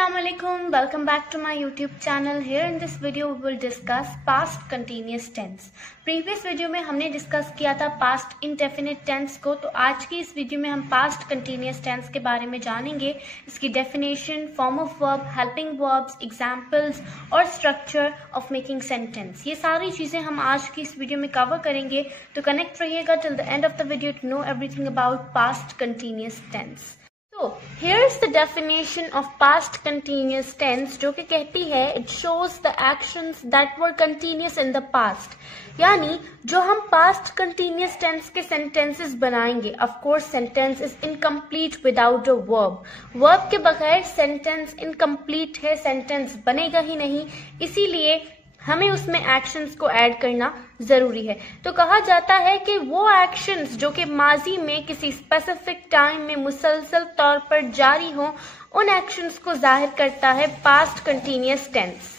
Assalamualaikum, welcome back to my YouTube channel. Here in this video we will discuss past continuous tense. Previous video में हमने discuss किया था past indefinite tense को, तो आज की इस वीडियो में हम पास्ट कंटिन्यूअस टेंस के बारे में जानेंगे, इसकी definition, form of verb, helping verbs, examples और स्ट्रक्चर ऑफ मेकिंग सेंटेंस। ये सारी चीजें हम आज की इस वीडियो में कवर करेंगे, तो कनेक्ट रहिएगा till the end of the video to know everything about past continuous tense. So here's the definition of past continuous tense, जो कि कहती है it shows the actions that were continuous in the past। यानी जो हम past continuous tense के sentences बनाएंगे, of course sentence is incomplete without a verb। verb के बगैर sentence incomplete है, sentence बनेगा ही नहीं, इसीलिए हमें उसमें एक्शंस को ऐड करना जरूरी है। तो कहा जाता है कि वो एक्शंस जो कि माजी में किसी स्पेसिफिक टाइम में मुसलसल तौर पर जारी हो, उन एक्शंस को जाहिर करता है past continuous tense.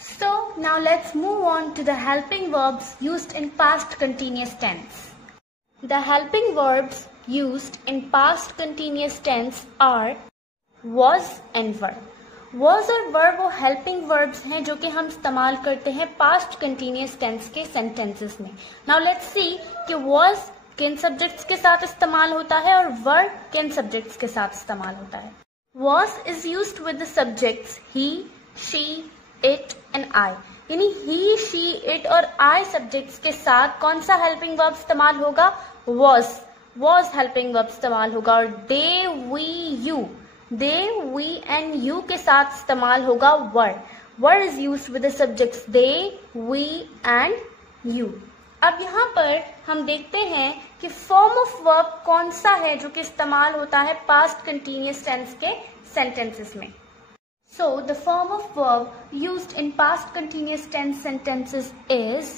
So now let's move on to the helping verbs used in past continuous tense. The helping verbs used in past continuous tense are was and were। was और were वो helping verbs हैं जो कि हम इस्तेमाल करते हैं past continuous tense के सेंटेंसेस में। नाउ लेट्स सी कि was किन सब्जेक्ट्स के साथ इस्तेमाल होता है और were किन सब्जेक्ट्स के साथ इस्तेमाल होता है। was is used with the subjects he, she, it and I। यानी he, she, it और I सब्जेक्ट्स के साथ कौन सा हेल्पिंग वर्ब इस्तेमाल होगा? was हेल्पिंग वर्ब इस्तेमाल होगा। और they, we, you, they, we and you के साथ इस्तेमाल होगा were is used with the subjects they, we and you। अब यहाँ पर हम देखते हैं कि फॉर्म ऑफ वर्ब कौन सा है जो कि इस्तेमाल होता है पास्ट कंटिन्यूअस टेंस के सेंटेंसेस में। So the form of verb used in past continuous tense sentences is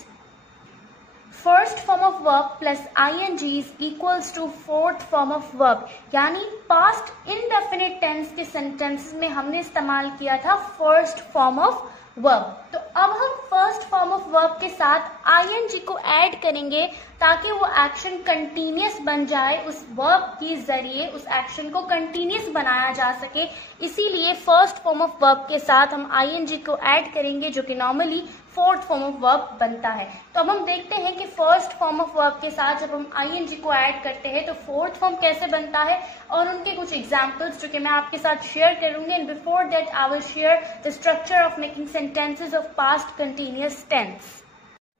first form of verb plus ing is equals to fourth form of verb. यानी पास्ट इनडेफिनिट टेंस के sentence में हमने इस्तेमाल किया था first form of verb. तो अब हम फर्स्ट फॉर्म ऑफ वर्ब के साथ ing को ऐड करेंगे ताकि वो एक्शन कंटिन्यूअस बन जाए, उस वर्ब के जरिए उस एक्शन को कंटिन्यूअस बनाया जा सके। इसीलिए फर्स्ट फॉर्म ऑफ वर्ब के साथ हम ing को ऐड करेंगे जो कि normally fourth form of verb बनता है। तो अब हम देखते हैं कि फर्स्ट फॉर्म ऑफ वर्ब के साथ जब हम ing को ऐड करते हैं तो फोर्थ फॉर्म कैसे बनता है और उनके कुछ एग्जांपल्स जो कि मैं आपके साथ शेयर करूंगी। And before that I will share the structure of making sentences of past continuous tense.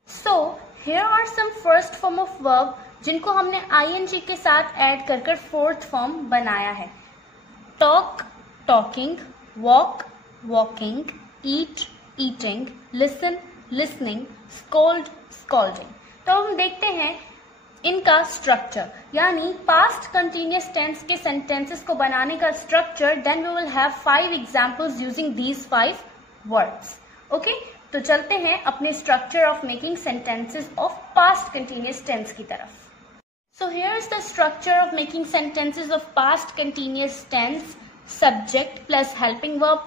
So here are some first form of verb जिनको हमने ing के साथ ऐड कर फोर्थ फॉर्म बनाया है। Talk, talking, walk, walking, eat, eating, listen, listening, scold, scolding. तो हम देखते हैं इनका स्ट्रक्चर, यानी पास्ट कंटिन्यूअस टेंस के सेंटेंसेस को बनाने का structure. Then we will have 5 examples using these 5 words. Okay, तो चलते हैं अपने structure of making sentences of past continuous tense की तरफ। So here is the structure of making sentences of past continuous tense. Subject plus helping verb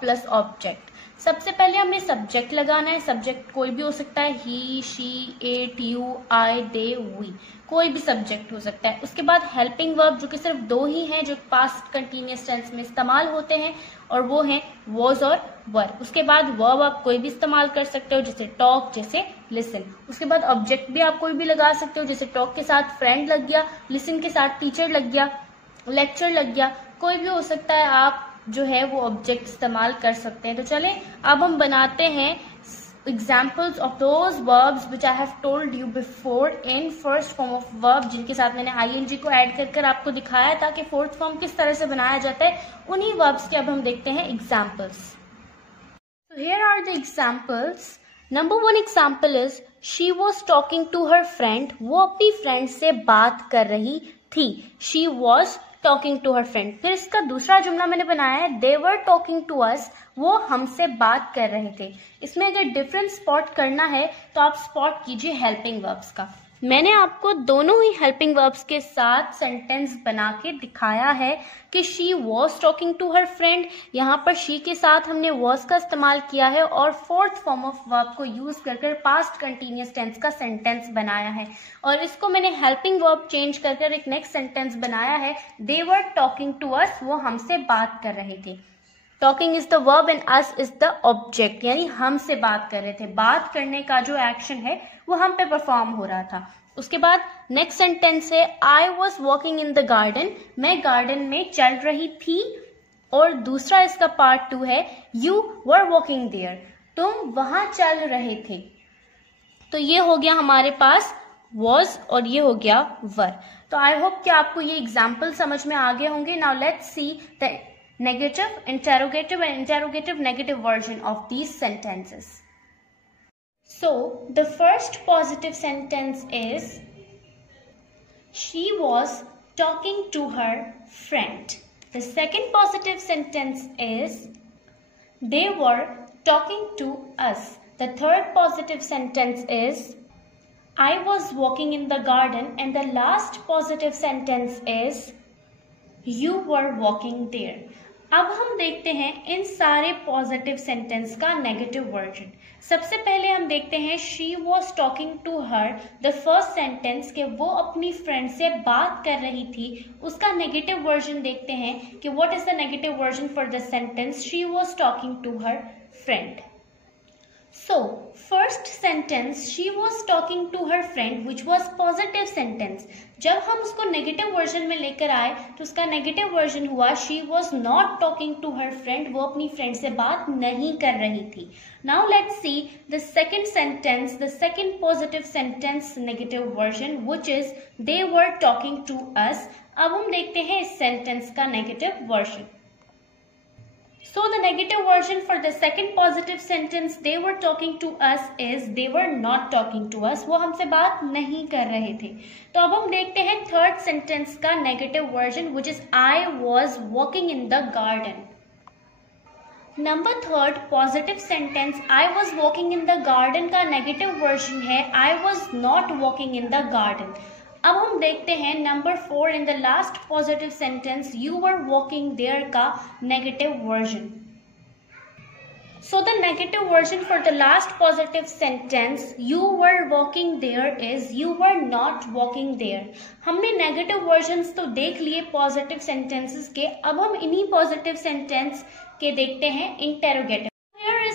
plus object. सबसे पहले हमें subject लगाना है। सब्जेक्ट कोई भी हो सकता है, he, she, it, you, I, they, we, कोई भी सब्जेक्ट हो सकता है। उसके बाद हेल्पिंग वर्ब जो कि सिर्फ 2 ही हैं जो पास्ट कंटिन्यूअस टेंस में इस्तेमाल होते हैं, और वो हैं was और were। उसके बाद वर्ब आप कोई भी इस्तेमाल कर सकते हो, जैसे टॉक, जैसे लिसन। उसके बाद ऑब्जेक्ट भी आप कोई भी लगा सकते हो, जैसे टॉक के साथ फ्रेंड लग गया, लिसन के साथ टीचर लग गया, लेक्चर लग गया, कोई भी हो सकता है, आप जो है वो ऑब्जेक्ट इस्तेमाल कर सकते हैं। तो चलें अब हम बनाते हैं examples of those verbs which I have told you before in first form of verb, जिनके साथ मैंने ing को ऐड कर आपको दिखाया था कि फोर्थ फॉर्म किस तरह से बनाया जाता है। उन्हीं वर्ब्स के अब हम देखते हैं examples. So here are the examples. Number 1 example is she was talking to her friend। वो अपनी फ्रेंड से बात कर रही थी। She was talking to her friend. फिर इसका दूसरा जुमला मैंने बनाया है दे वर टॉकिंग टू अस, वो हमसे बात कर रहे थे। इसमें अगर डिफरेंस स्पॉट करना है तो आप स्पॉट कीजिए हेल्पिंग वर्ब्स का। मैंने आपको दोनों ही हेल्पिंग वर्ब्स के साथ सेंटेंस बना के दिखाया है कि she was talking to her friend. यहाँ पर शी के साथ हमने वॉज का इस्तेमाल किया है और फोर्थ फॉर्म ऑफ वर्ब को यूज कर पास्ट कंटिन्यूअस टेंस का सेंटेंस बनाया है। और इसको मैंने हेल्पिंग वर्ब चेंज कर एक नेक्स्ट सेंटेंस बनाया है दे वर टॉकिंग टू अस, वो हमसे बात कर रहे थे। Talking is the verb and us is the object, यानी हमसे बात कर रहे थे। बात करने का जो एक्शन है वो हम पे परफॉर्म हो रहा था। उसके बाद नेक्स्ट सेंटेंस है आई was walking in the garden, मैं गार्डन में चल रही थी। और दूसरा इसका पार्ट 2 है यू वर वॉकिंग देयर, तुम वहां चल रहे थे। तो ये हो गया हमारे पास was और ये हो गया वर। तो आई होप कि आपको ये एग्जाम्पल समझ में आ गए होंगे। Now let's see the negative, interrogative and interrogative negative version of these sentences. So the first positive sentence is she was talking to her friend. The second positive sentence is they were talking to us. The third positive sentence is I was walking in the garden, and the last positive sentence is you were walking there. अब हम देखते हैं इन सारे positive sentence का negative version. सबसे पहले हम देखते हैं she was talking to her, the first sentence के वो अपनी फ्रेंड से बात कर रही थी, उसका नेगेटिव वर्जन देखते हैं कि what is the negative version for the sentence she was talking to her friend. So first sentence she was talking to her friend which was positive sentence. जब हम उसको नेगेटिव वर्जन में लेकर आए तो उसका नेगेटिव वर्जन हुआ she was not talking to her friend, वो अपनी फ्रेंड से बात नहीं कर रही थी। Now let's see the second sentence, the second positive sentence negative version which is they were talking to us. अब हम देखते हैं इस सेंटेंस का negative version. So the negative version for the second positive sentence they were talking to us is they were not talking to us. वो हमसे बात नहीं कर रहे थे। तो अब हम देखते हैं थर्ड सेंटेंस का negative version which is I was walking in the garden. Number third positive sentence I was walking in the garden का नेगेटिव वर्जन है I was not walking in the garden. अब हम देखते हैं number 4 in the last positive sentence you were walking there का negative version. So the negative version for the last positive sentence you were walking there is you were not walking there. हमने negative versions तो देख लिए positive sentences के, अब हम इन्हीं positive sentence के देखते हैं interrogative.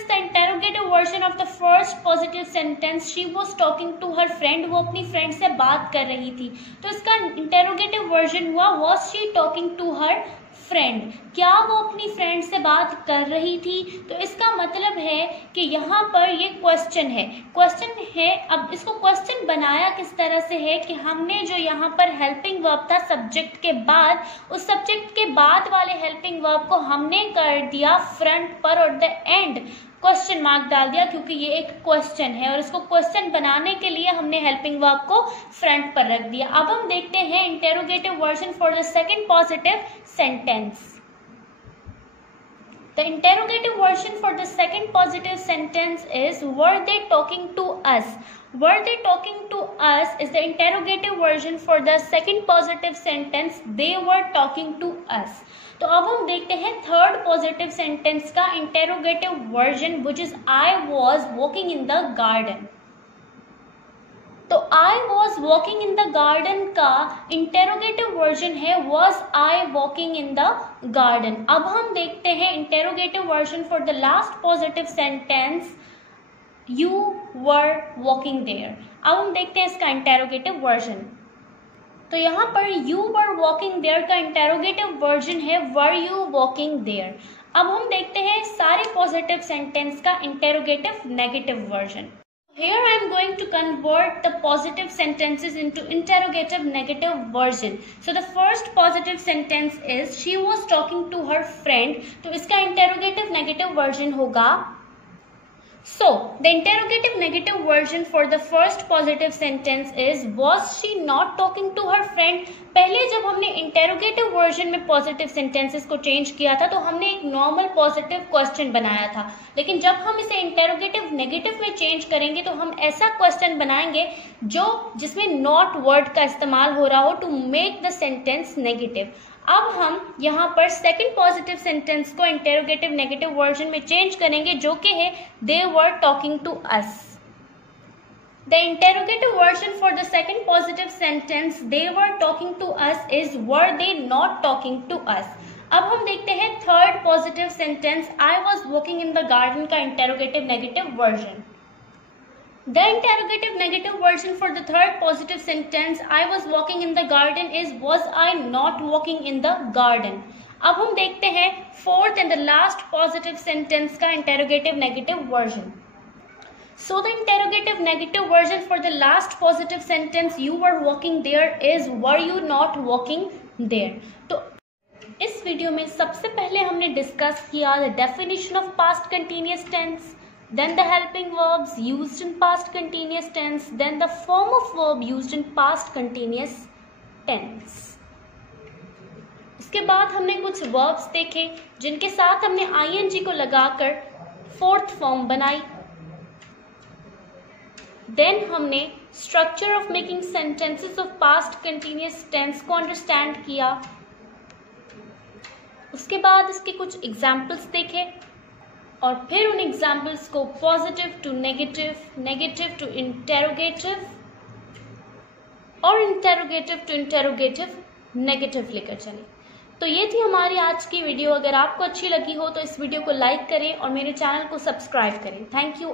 The interrogative version of the first positive sentence she was talking to her friend, वो अपनी फ्रेंड से बात कर रही थी। तो इसका interrogative version हुआ was she talking to her friend, क्या वो अपनी फ्रेंड से बात कर रही थी। तो इसका मतलब है कि यहाँ पर ये क्वेश्चन है। अब इसको क्वेश्चन बनाया किस तरह से है कि हमने जो यहाँ पर हेल्पिंग वर्ब था सब्जेक्ट के बाद, उस सब्जेक्ट के बाद वाले हेल्पिंग वर्ब को हमने कर दिया फ्रंट पर और द एंड क्वेश्चन मार्क डाल दिया, क्योंकि ये एक क्वेश्चन है और इसको क्वेश्चन बनाने के लिए हमने हेल्पिंग वर्ब को फ्रंट पर रख दिया। अब हम देखते हैं interrogative version for the second positive sentence. The interrogative version for the second positive sentence is were they talking to us? Were they talking to us is the interrogative version for the second positive sentence they were talking to us. तो अब हम देखते हैं third positive sentence का interrogative version which is I was walking in the garden. तो I was walking in the garden का interrogative version है was I walking in the garden. अब हम देखते हैं interrogative version for the last positive sentence you were walking there. अब हम देखते हैं इसका इंटेरोगेटिव वर्जन। तो यहाँ पर you were walking there का इंटेरोगेटिव वर्जन है were you walking there. अब हम देखते हैं सारे पॉजिटिव सेंटेंस का interrogative negative version. Here I am going to convert the positive sentences into interrogative negative version. So the first positive sentence is she was talking to her friend. तो इसका interrogative negative version होगा So the interrogative negative version for the first positive sentence is was she not talking to her friend. पहले जब हमने interrogative version में positive sentences को change किया था तो हमने एक normal positive question बनाया था, लेकिन जब हम इसे interrogative negative में change करेंगे तो हम ऐसा question बनाएंगे जिसमें not word का इस्तेमाल हो रहा हो to make the sentence negative. अब हम यहाँ पर सेकंड पॉजिटिव सेंटेंस को इंटेरोगेटिव नेगेटिव वर्जन में चेंज करेंगे जो कि है they were talking to us. The interrogative version for the second positive sentence they were talking to us is were they not talking to us. अब हम देखते हैं third positive sentence, I was walking in the garden का interrogative negative version. The interrogative negative version for the third positive sentence, I was walking in the garden, is was I not walking in the garden. अब हम देखते हैं fourth and the last positive sentence का interrogative negative version. So the interrogative negative version for the last positive sentence, you were walking there, is were you not walking there. तो इस video में सबसे पहले हमने डिस्कस किया the definition of past continuous tense, then the helping verbs used in past continuous tense, then the form of verb used in past continuous tense. इसके बाद हमने कुछ verbs देखे जिनके साथ हमने ing को लगाकर फोर्थ फॉर्म बनाई। Then हमने structure of making sentences of past continuous tense को अंडरस्टैंड किया। उसके बाद इसके कुछ एग्जाम्पल्स देखे और फिर उन एग्जाम्पल्स को positive to negative, negative to interrogative और इंटेरोगेटिव टू इंटेरोगेटिव नेगेटिव लेकर चले। तो ये थी हमारी आज की वीडियो। अगर आपको अच्छी लगी हो तो इस वीडियो को लाइक करें और मेरे चैनल को सब्सक्राइब करें। Thank you.